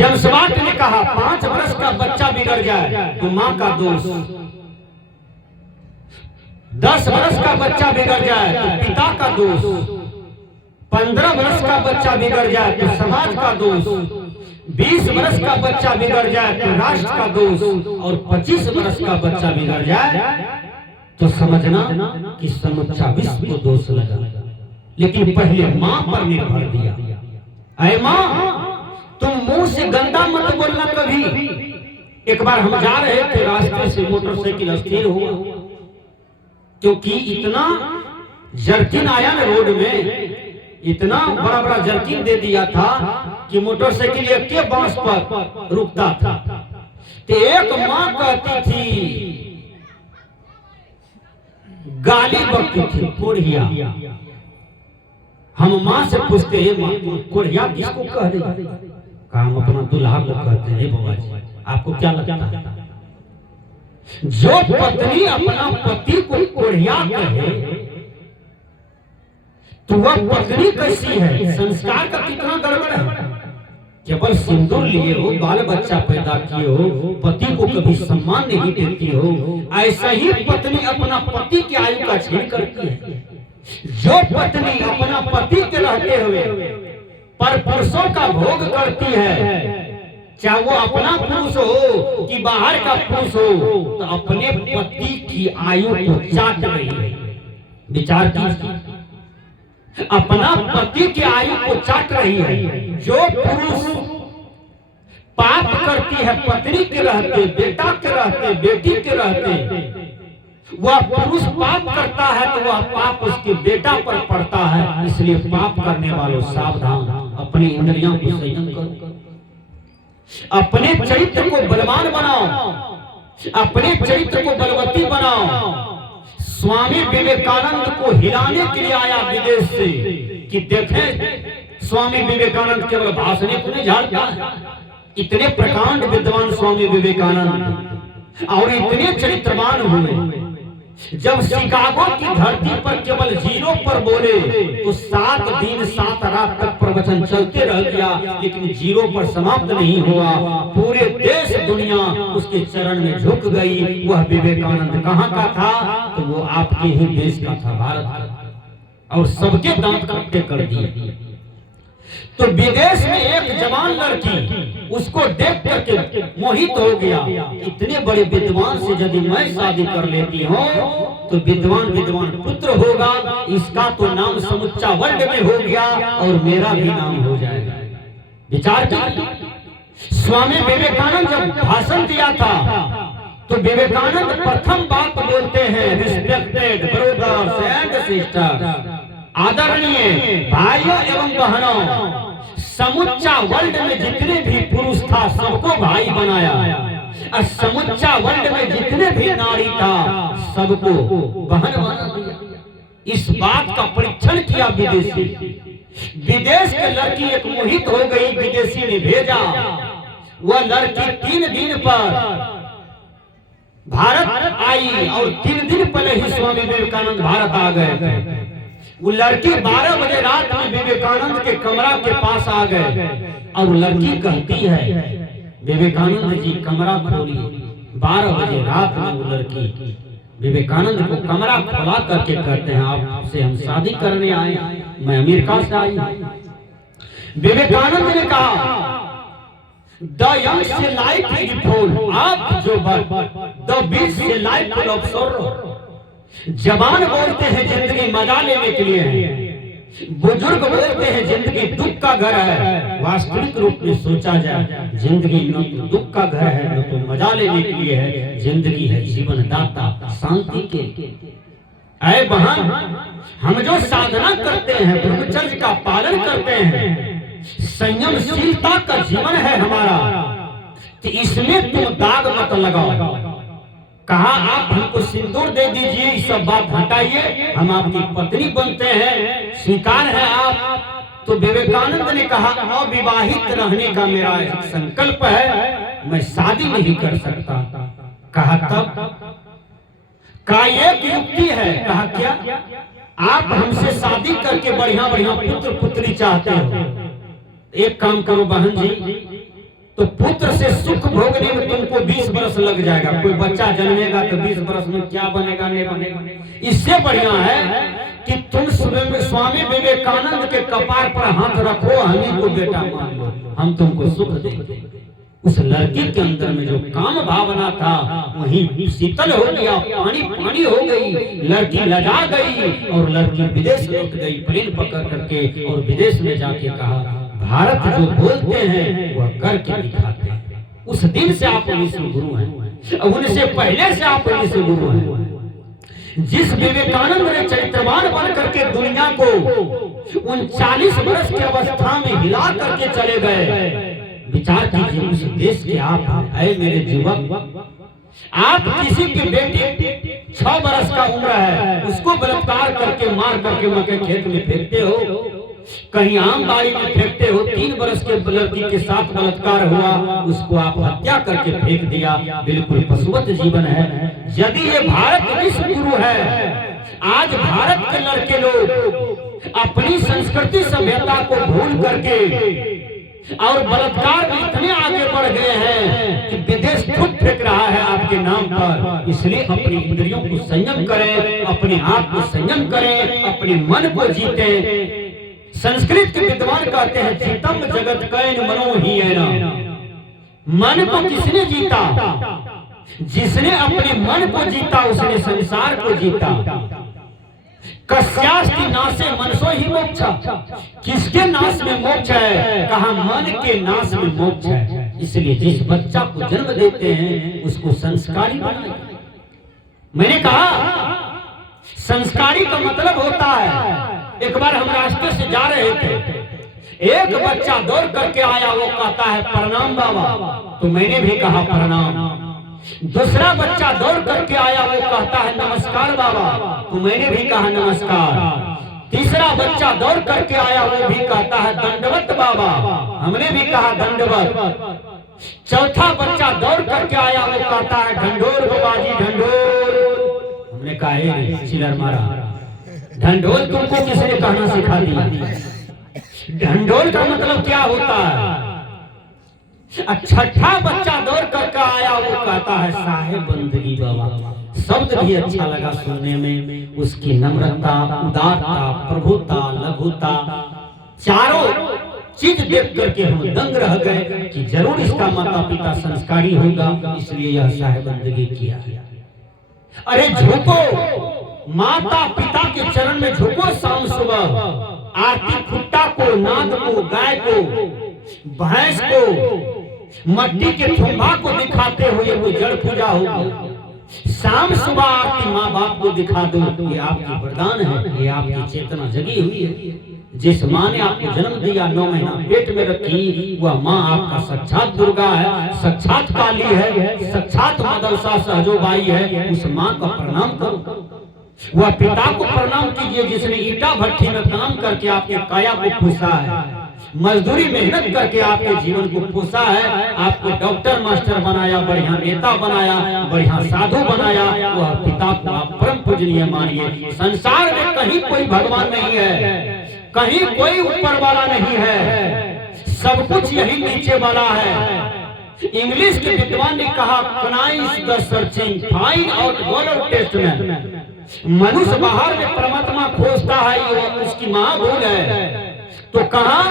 James Watt ने कहा 5 वर्ष का बच्चा बिगड़ जाए तो मां का दोष, 10 वर्ष का बच्चा बिगड़ जाए तो पिता का दोष, 15 वर्ष का बच्चा बिगड़ जाए तो समाज का दोष, 20 वर्ष का बच्चा बिगड़ जाए तो राष्ट्र का दोष, और 25 वर्ष का बच्चा बिगड़ जाए तो समझना कि समूचा विश्व को दोष लगा। लेकिन पहले मां पर निर्भर दिया। अरे मां, तुम मुंह से गंदा मत बोलना कभी। एक बार हम जा रहे थे, रास्ते से मोटरसाइकिल अस्थिर हुआ, क्योंकि इतना जर्किन आया ना रोड में, इतना बड़ा बड़ा जर्किन दे दिया था कि मोटरसाइकिल एक के बांस पर रुकता था। तो एक मां कहती थी, गाली बकती थी, कोढ़िया। हम मां से पूछते हैं, मां कोढ़िया किसको कह रही? कहा हम अपना दुल्हा को कहते हैं। बाबा जी, आपको क्या लगता है? जो पत्नी अपना पति को कोढ़िया कहे तो वह पत्नी कैसी है? संस्कार का कितना गड़बड़ है। केवल सिंदूर लिए हो, बाल बच्चा पैदा किए हो, पति को कभी सम्मान नहीं देती हो, ऐसा ही पत्नी अपना पति की आयु का छीन करती है। जो पत्नी अपना पति के रहते हुए पर पुरुषों का भोग करती है, चाहे वो अपना पुरुष हो कि बाहर का पुरुष हो, तो अपने पति की आयु को चाट रही है। विचार कीजिए, अपना पति की आयु को चाट रही है। जो पुरुष पाप करती है पत्नी के रहते, बेटा के रहते, बेटी के रहते, वह पुरुष पाप करता है तो वह पाप उसके बेटा पर पड़ता है। इसलिए पाप करने वालों सावधान, अपनी इंद्रियों को संयम करो, अपने चरित्र को बलवान बनाओ, अपने चरित्र को बलवती बनाओ। स्वामी विवेकानंद को हिलाने के लिए आया विदेश से कि देखें, स्वामी विवेकानंद केवल भाषण को नहीं झाड़ता, इतने प्रकांड विद्वान स्वामी विवेकानंद और इतने चरित्रवान हुए। जब शिकागो की धरती पर केवल 0 पर बोले तो 7 दिन 7 रात तक प्रवचन चलते रह गया, लेकिन 0 पर समाप्त नहीं हुआ। पूरे देश दुनिया उसके चरण में झुक गई। वह विवेकानंद कहाँ का था? तो वो आपके ही देश का था, भारत का, और सबके दांत खट्टे कर दिए। तो विदेश में एक जवान लड़की उसको देख करके मोहित हो गया। इतने बड़े विद्वान से यदि मैं शादी कर लेती हूँ तो विद्वान पुत्र होगा, इसका तो नाम समुच्चा वर्ल्ड में हो गया और मेरा भी नाम हो जाएगा। विचार कीजिए, स्वामी विवेकानंद जब भाषण दिया था तो विवेकानंद प्रथम बात बोलते हैं, रिस्पेक्टेड ब्रदर्स एंड सिस्टर्स, आदरणीय भाइयों एवं बहनों, समुच्चा वर्ल्ड में जितने भी पुरुष था सबको भाई बनाया, और समुच्चा वर्ल्ड में जितने भी नारी था सबको बहन बना दिया। इस बात का परीक्षण किया विदेशी। विदेश के लड़की एक मोहित हो गई, विदेशी ने भेजा। वह लड़की 3 दिन पर भारत आई और 3 दिन पहले ही स्वामी विवेकानंद भारत आ गए थे। वो लड़की 12 बजे रात में विवेकानंद के कमरा के पास आ गए और लड़की कहती है, विवेकानंद जी कमरा खोलिए। 12 बजे रात में वो लड़की विवेकानंद को कमरा खोला करके कहते हैं, आपसे हम शादी करने आए, मैं अमेरिका से आई। विवेकानंद ने कहा, द यंग से लाइफ इज फुल, आप जो द बीच से लाइफ फुल ऑफ सॉरो। जवान बोलते हैं जिंदगी मजा लेने के लिए है, बुजुर्ग बोलते हैं जिंदगी दुख का घर है। वास्तविक रूप में सोचा जाए, जिंदगी न तो दुख का घर है न तो मजा लेने के लिए है, जिंदगी है जीवन दाता, शांति के। ऐ बहन, हम जो साधना करते हैं, ब्रह्मचर्य का पालन करते हैं, संयमशीलता का जीवन है हमारा, तो इसमें तुम दाग मत लगाओ। कहा आप हमको सिंदूर दे दीजिए, ये सब बात हटाइए, हम आपकी पत्नी बनते हैं, स्वीकार है आप। तो विवेकानंद ने कहा, अविवाहित रहने का मेरा संकल्प है, मैं शादी नहीं कर सकता। कहा तब का एक युक्ति है। कहा क्या? आप हमसे शादी करके बढ़िया बढ़िया पुत्र पुत्री चाहते हो, एक काम करो बहन जी, तो पुत्र से सुख भोगने में तुमको 20 बरस लग जाएगा। कोई बच्चा जन्मेगा तो 20 बरस में क्या बनेगा नहीं बनेगा। इससे बढ़िया है कि तुम स्वामी विवेकानंद के कपार पर हाथ रखो, हमें को बेटा मान लो, हम तुमको सुख देंगे। उस लड़की के अंदर में जो काम भावना था वही शीतल हो गया, पानी पानी हो गई, लड़की लजा गई और लड़की विदेश लौट गई प्लेन पकड़ करके, और विदेश में जाके कहा भारत जो बोलते हैं वह करके दिखाते हैं। उस दिन से आप विश्व गुरु हैं, और उनसे पहले से आप विश्व गुरु हैं। जिस विवेकानंद ने चरित्रवान बन करके दुनिया को 39 वर्ष की अवस्था में हिला करके चले गए, विचार कीजिए उस देश के आप हैं। मेरे युवक, आप किसी की बेटी 6 वर्ष का उम्र है, उसको बलात्कार करके मार करके मक्के खेत में फेंकते हो, कहीं आम बाड़ी में फेंकते हो। 3 वर्ष के लड़की के साथ बलात्कार हुआ, उसको आप हत्या करके फेंक दिया, बिल्कुल पशुवत जीवन है। यदि ये भारत विश्व गुरु है, आज भारत के लड़के लोग अपनी संस्कृति सभ्यता को भूल करके और बलात्कार में इतने आगे बढ़ गए हैं कि विदेश खुद फेंक रहा है आपके नाम पर। इसलिए अपनी इंद्रियों को संयम करें, अपने आप को संयम करें, अपने मन को जीते। संस्कृत के विद्वान कहते हैं जीतम जगत कैन मनो ही है ना। मन को किसने जीता? जिसने अपने मन को जीता उसने संसार को जीता। कस्यास्ति नाशे मनसो ही मोक्ष। किसके नाश में मोक्ष है? कहा मन के नाश में मोक्ष है। इसलिए जिस बच्चा को जन्म देते हैं उसको संस्कारी बनाए। मैंने कहा संस्कारी का मतलब होता है, एक बार हम रास्ते से जा रहे थे, एक बच्चा दौड़ करके आया, वो कहता है प्रणाम बाबा, तो मैंने भी कहा प्रणाम। दूसरा बच्चा दौड़ करके आया, वो कहता है नमस्कार बाबा, तो मैंने भी कहा नमस्कार। तीसरा बच्चा दौड़ करके आया, वो भी कहता है दंडवत बाबा, हमने भी कहा दंडवत। चौथा बच्चा दौड़ करके आया, वो कहता है ढंढोर बाबाजी ढंढोर। हमने कहा चिल्लर मारा, ढंढोल तुमको किसने कहना सिखा दिया? ढंढोल का मतलब क्या होता है? छठा बच्चा दौड़ करके आया, वो कहता है साहेब बंदगी बाबा। शब्द भी अच्छा लगा सुनने में, उसकी नम्रता, उदारता, प्रभुता, लघुता, चारों चीज देख करके हम दंग रह गए कि जरूर इसका माता पिता संस्कारी होगा, इसलिए यह साहेब बंदगी किया। अरे झुको, माता पिता के चरण में झुको शाम सुबह। आरती कुत्ता को, नाद को, गाय को, भैंस को, मट्टी के थुम्बा को दिखाते हुए कोई जड़ पूजा होगी। शाम सुबह आरती माँ बाप को दिखा दो, ये आपकी वरदान है, ये आपकी चेतना जगी हुई है। जिस माँ ने आपको जन्म दिया, 9 महीना पेट में रखी, वह माँ आपका साक्षात दुर्गा है, साक्षात काली है, साक्षात मदरसा सहजोबाई है। उस माँ का प्रणाम करो। वह पिता को प्रणाम कीजिए जिसने ईटा भट्टी में काम करके आपके काया को पोसा है, मजदूरी मेहनत करके आपके जीवन को पोसा है, आपको डॉक्टर मास्टर बनाया, बढ़िया नेता बनाया, बढ़िया साधु बनाया। वह पिता को आप परम पूजनीय मानिए। संसार में कहीं कोई भगवान नहीं है, कहीं कोई ऊपर वाला नहीं है, सब कुछ यही नीचे वाला है। इंग्लिश के विद्वान ने कहा कनाइस the searching find out God testament. मनुष्य बाहर में परमात्मा खोजता है, ये उसकी महाभूल है। तो कहा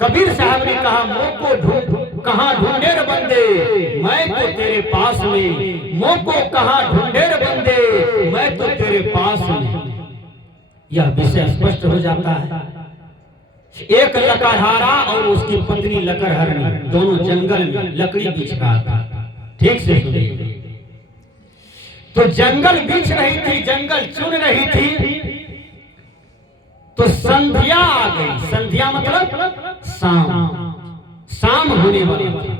कबीर साहब ने कहा मोको ढूंढ कहाँ ढूंढे रे बंदे, मैं तो तेरे पास में। मोको कहाँ ढूंढे रे बंदे, मैं तो तेरे पास में। यह विषय स्पष्ट हो जाता है। एक लकड़हारा और उसकी पत्नी लकड़हरनी दोनों जंगल में लकड़ी बीच रहा था। ठीक से सुनिए, तो जंगल बीच रही थी, जंगल चुन रही थी, तो संध्या आ गई। संध्या मतलब शाम, शाम होने वाला था।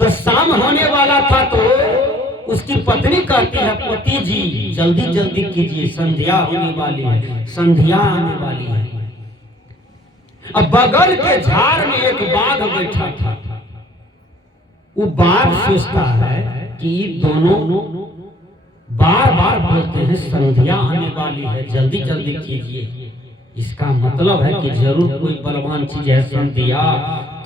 तो शाम होने वाला था तो उसकी पत्नी कहती है पति जी जल्दी जल्दी कीजिए, संध्या होने वाली है, संध्या आने वाली है। अब बगल के झाड़ में एक बाघ बैठा था। वो बाघ सोचता है कि दोनों बार बार बोलते हैं संध्या आने वाली है, जल्दी जल्दी कीजिए। इसका मतलब है कि जरूर कोई बलवान चीज है संध्या,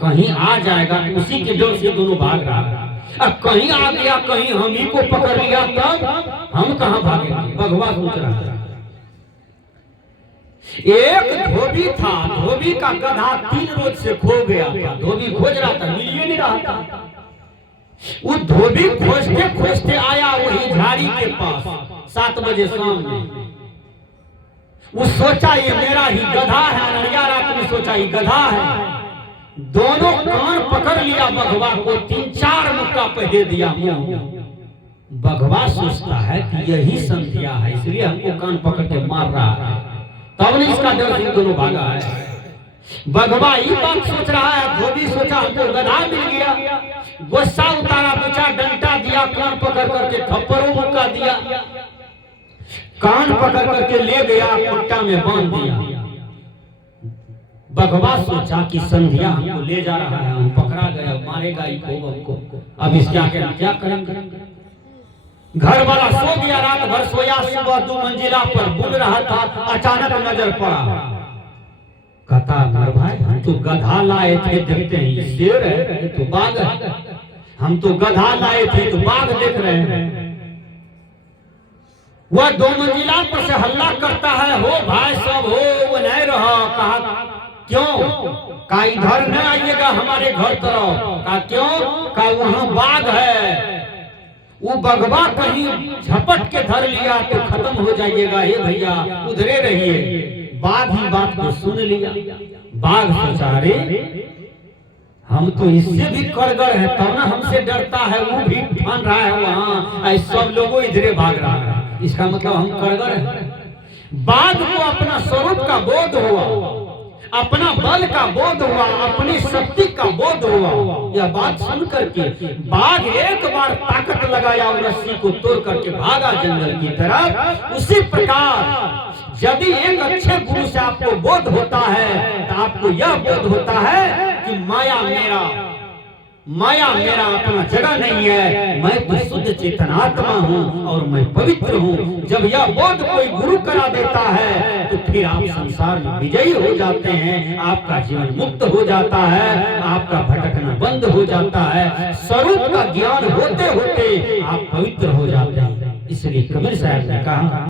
कहीं आ जाएगा उसी के डर से दोनों भाग रहा है। अब कहीं आ गया, कहीं हम ही को पकड़ लिया, तब हम कहां भागेंगे? भगवान सोच रहा है। एक धोबी था, धोबी का गधा 3 रोज से खो गया था। धोबी खोज रहा था, मिल ही नहीं रहा था। वो धोबी खोजते खोजते आया वही झाड़ी के पास 7 बजे शाम में। वो सोचा ये मेरा ही गधा है, नरिया रात में सोचा ये गधा है। दोनों कान पकड़ लिया बघवा को, 3-4 मुक्का पहले दिया मुंह। बघवा सोचता है कि यही संध्या है, इसलिए हमको कान पकड़ के मार रहा है। तब नहीं इसका डर से दोनों भागा है। बघवा ये बात सोच रहा है, धोबी सोचा हमको गधा मिल गया। गुस्सा उतारा, 2-4 डंडा दिया, कान पकड़ करके थप्पड़ों मुक्का दिया, कान पकड़ करके ले गया, खुट्टा में बांध दिया। बघवा सोचा कि संध्या हमको ले जा रहा है, हम पकड़ा गया, मारेगा हमको, अब इसके आगे हम क्या करेंगे? घर वाला सो गया, रात भर सोया, सुबह 2 मंजिला पर बुल रहा था, अचानक नजर पड़ा। कहता मर भाई, हम तो गधा लाए थे, देखते हैं शेर है तो बाघ है। हम तो गधा लाए थे तो बाघ देख रहे हैं। वह 2 मंजिला पर से हल्ला करता है, हो भाई सब हो, वो नहीं रहा। कहा क्यों? का इधर न आइएगा हमारे घर तरफ। का क्यों? का वहां बाघ है। वो बघवा कहीं झपट के धर लिया तो खत्म हो जाइएगा, हे भैया उधरे रहिए। बाघ ही बात को सुन लिया। बाघ सोचा रे हम तो इससे भी कड़गड़ है, तब ना हमसे डरता है, वो भी ठान रहा है वहां, सब लोगों इधरे भाग रहा है, इसका मतलब हम कड़गड़ है। बाघ को अपना स्वरूप का बोध हुआ, अपना बल का बोध हुआ, अपनी शक्ति का बोध हुआ। यह बात सुन करके बाघ एक बार ताकत लगाया और रस्सी को तोड़ करके भागा जंगल की तरफ। उसी प्रकार यदि एक अच्छे गुरु से आपको बोध होता है तो आपको यह बोध होता है कि माया मेरा अपना जगह नहीं है, मैं तो शुद्ध चेतनात्मा हूँ और मैं पवित्र हूँ। जब यह बोध कोई गुरु करा देता है तो फिर आप संसार में विजयी हो जाते हैं, आपका जीवन मुक्त हो जाता है, आपका भटकना बंद हो जाता है, स्वरूप का ज्ञान होते होते आप पवित्र हो जाते हैं। इसलिए कबीर साहब ने कहा